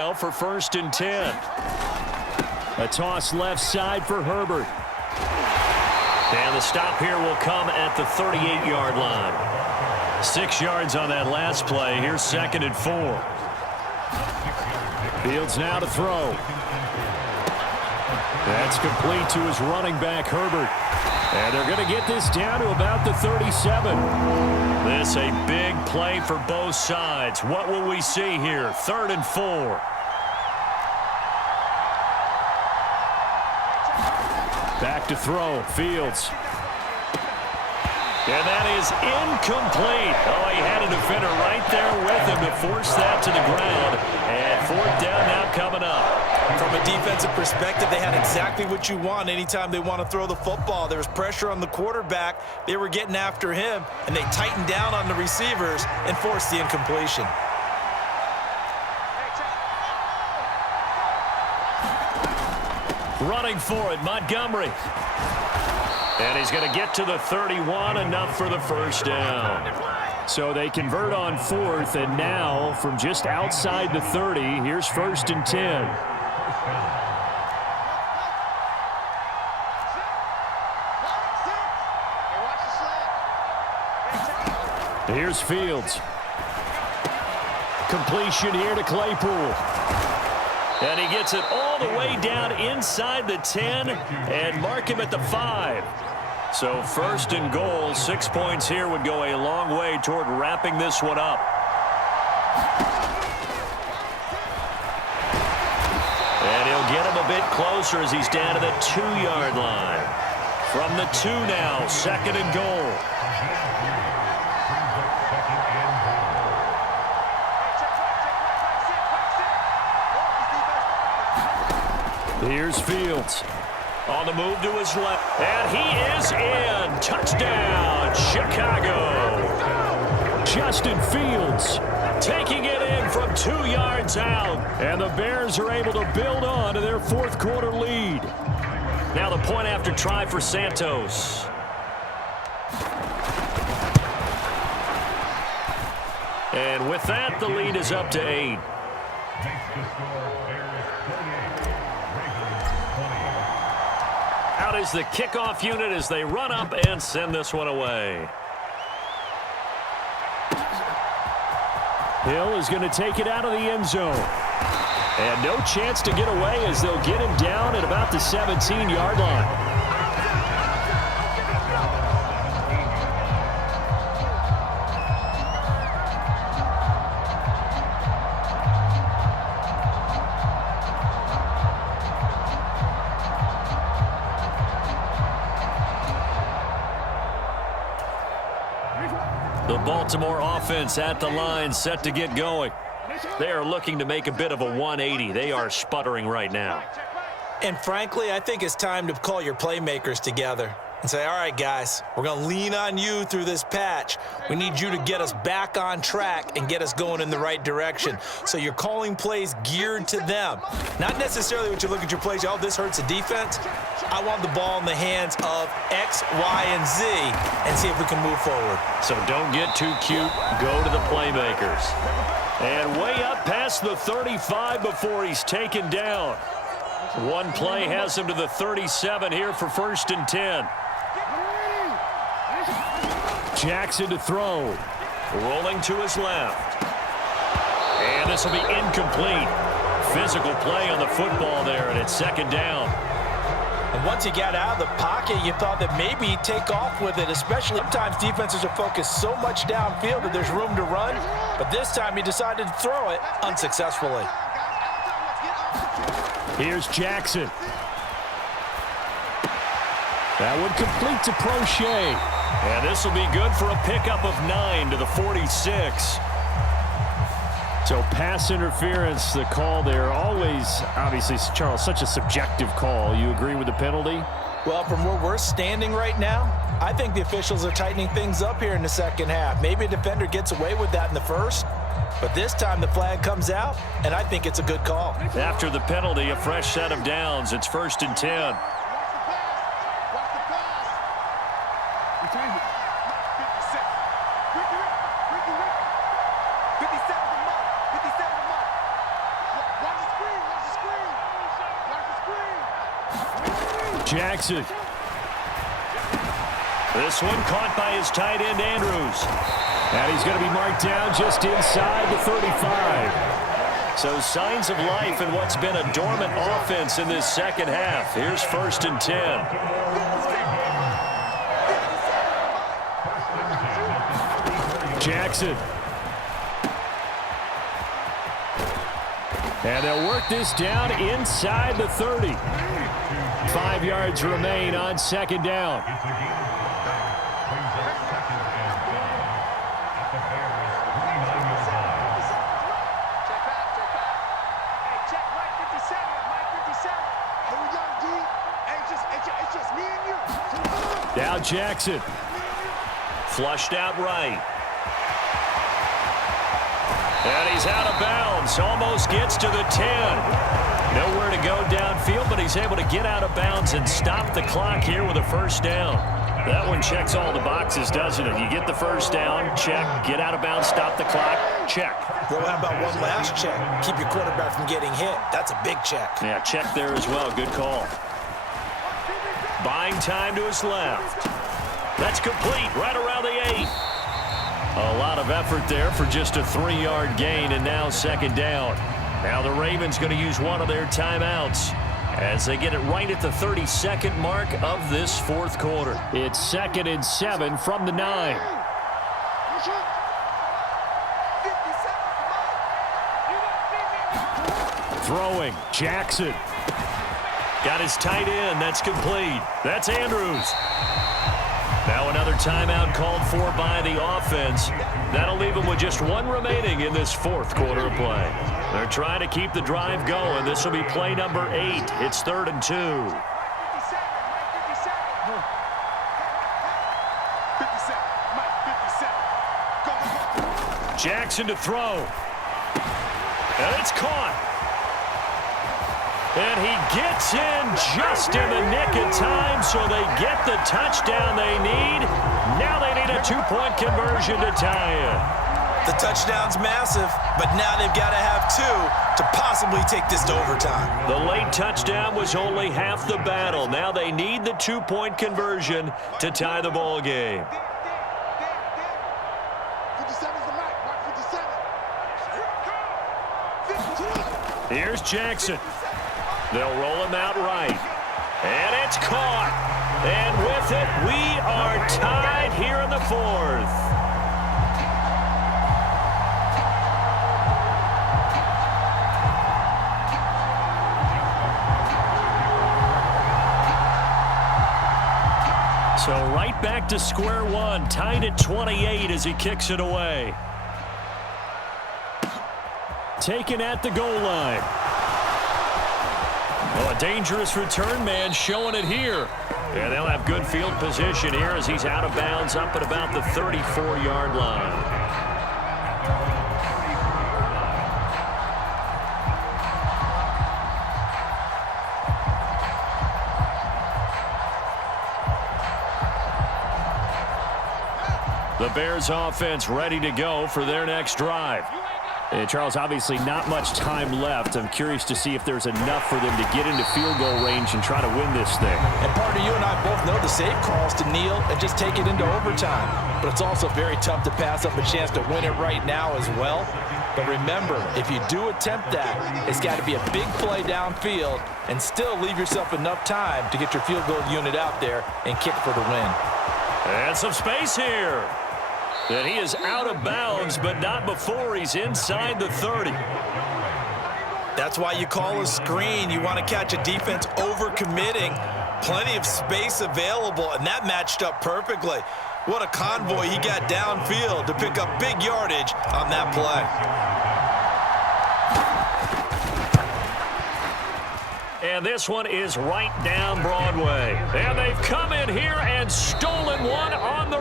Now for 1st and 10. A toss left side for Herbert. And the stop here will come at the 38-yard line. 6 yards on that last play. Here's 2nd and 4. Fields now to throw. That's complete to his running back, Herbert. And they're going to get this down to about the 37. This a big play for both sides. What will we see here? 3rd and 4. Back to throw. Fields. And that is incomplete. Oh, he had a defender right there with him to force that to the ground. And 4th down now coming up. From a defensive perspective, they had exactly what you want anytime they want to throw the football. There was pressure on the quarterback. They were getting after him, and they tightened down on the receivers and forced the incompletion. Running for it, Montgomery. And he's going to get to the 31, enough for the 1st down. So they convert on 4th, and now from just outside the 30, here's 1st and 10. Here's Fields. Completion here to Claypool. And he gets it all the way down inside the 10 and mark him at the 5. So 1st and goal, 6 points here would go a long way toward wrapping this one up. And he'll get him a bit closer as he's down to the 2-yard line. From the 2 now, 2nd and goal. Here's Fields. On the move to his left. And he is in. Touchdown, Chicago. Justin Fields taking it in from 2 yards out. And the Bears are able to build on to their 4th quarter lead. Now the point after try for Santos. And with that, the lead is up to 8. Out is the kickoff unit as they run up and send this one away. Hill is going to take it out of the end zone. And no chance to get away as they'll get him down at about the 17-yard line. The Baltimore offense at the line, set to get going. They are looking to make a bit of a 180. They are sputtering right now. And frankly, I think it's time to call your playmakers together and say, all right, guys, we're going to lean on you through this patch. We need you to get us back on track and get us going in the right direction. So you're calling plays geared to them. Not necessarily what you look at your plays, oh, this hurts the defense. I want the ball in the hands of X, Y, and Z and see if we can move forward. So don't get too cute. Go to the playmakers. And way up past the 35 before he's taken down. One play has him to the 37 here for 1st and 10. Jackson to throw. Rolling to his left. And this will be incomplete. Physical play on the football there, and it's 2nd down. And once he got out of the pocket, you thought that maybe he'd take off with it, especially sometimes defenses are focused so much downfield that there's room to run. But this time he decided to throw it unsuccessfully. Here's Jackson. That one complete to Prochet. And this will be good for a pickup of 9 to the 46. So pass interference, the call there. Always, obviously, Charles, such a subjective call. You agree with the penalty? Well, from where we're standing right now, I think the officials are tightening things up here in the 2nd half. Maybe a defender gets away with that in the 1st. But this time the flag comes out, and I think it's a good call. After the penalty, a fresh set of downs. It's 1st and 10. Jackson. This one caught by his tight end, Andrews. And he's going to be marked down just inside the 35. So signs of life in what's been a dormant offense in this second half. Here's 1st and 10. Jackson. And they'll work this down inside the 30. 5 yards remain on 2nd down. Now Jackson. Flushed out right. And he's out of bounds. Almost gets to the 10. Nowhere to go downfield, but he's able to get out of bounds and stop the clock here with a 1st down. That one checks all the boxes, doesn't it? You get the 1st down, check. Get out of bounds, stop the clock, check. Well, how about one last check? Keep your quarterback from getting hit. That's a big check. Yeah, check there as well. Good call. Buying time to his left. That's complete right around the 8. A lot of effort there for just a 3-yard gain, and now 2nd down. Now the Ravens going to use one of their timeouts as they get it right at the 32nd mark of this 4th quarter. It's 2nd and 7 from the 9. Throwing, Jackson. Got his tight end. That's complete. That's Andrews. Now another timeout called for by the offense. That'll leave them with just 1 remaining in this 4th quarter of play. They're trying to keep the drive going. This will be play number 8. It's 3rd and 2. Jackson to throw. And it's caught. And he gets in just in the nick of time, so they get the touchdown they need. Now they need a 2-point conversion to tie it. The touchdown's massive, but now they've got to have 2 to possibly take this to overtime. The late touchdown was only half the battle. Now they need the 2-point conversion to tie the ball game. 57's the mic. Mark 57. Here's Jackson. They'll roll him out right. And it's caught. And with it, we are tied here in the 4th. So right back to square one, tied at 28 as he kicks it away. Taken at the goal line. Oh, a dangerous return man showing it here. And they'll have good field position here as he's out of bounds up at about the 34-yard line. The Bears offense ready to go for their next drive. And Charles, obviously not much time left. I'm curious to see if there's enough for them to get into field goal range and try to win this thing. And partner, you and I both know the safe calls to kneel and just take it into overtime. But it's also very tough to pass up a chance to win it right now as well. But remember, if you do attempt that, it's got to be a big play downfield and still leave yourself enough time to get your field goal unit out there and kick for the win. And some space here. And he is out of bounds, but not before he's inside the 30. That's why you call a screen. You want to catch a defense overcommitting. Plenty of space available, and that matched up perfectly. What a convoy he got downfield to pick up big yardage on that play. And this one is right down Broadway. And they've come in here and stolen one on the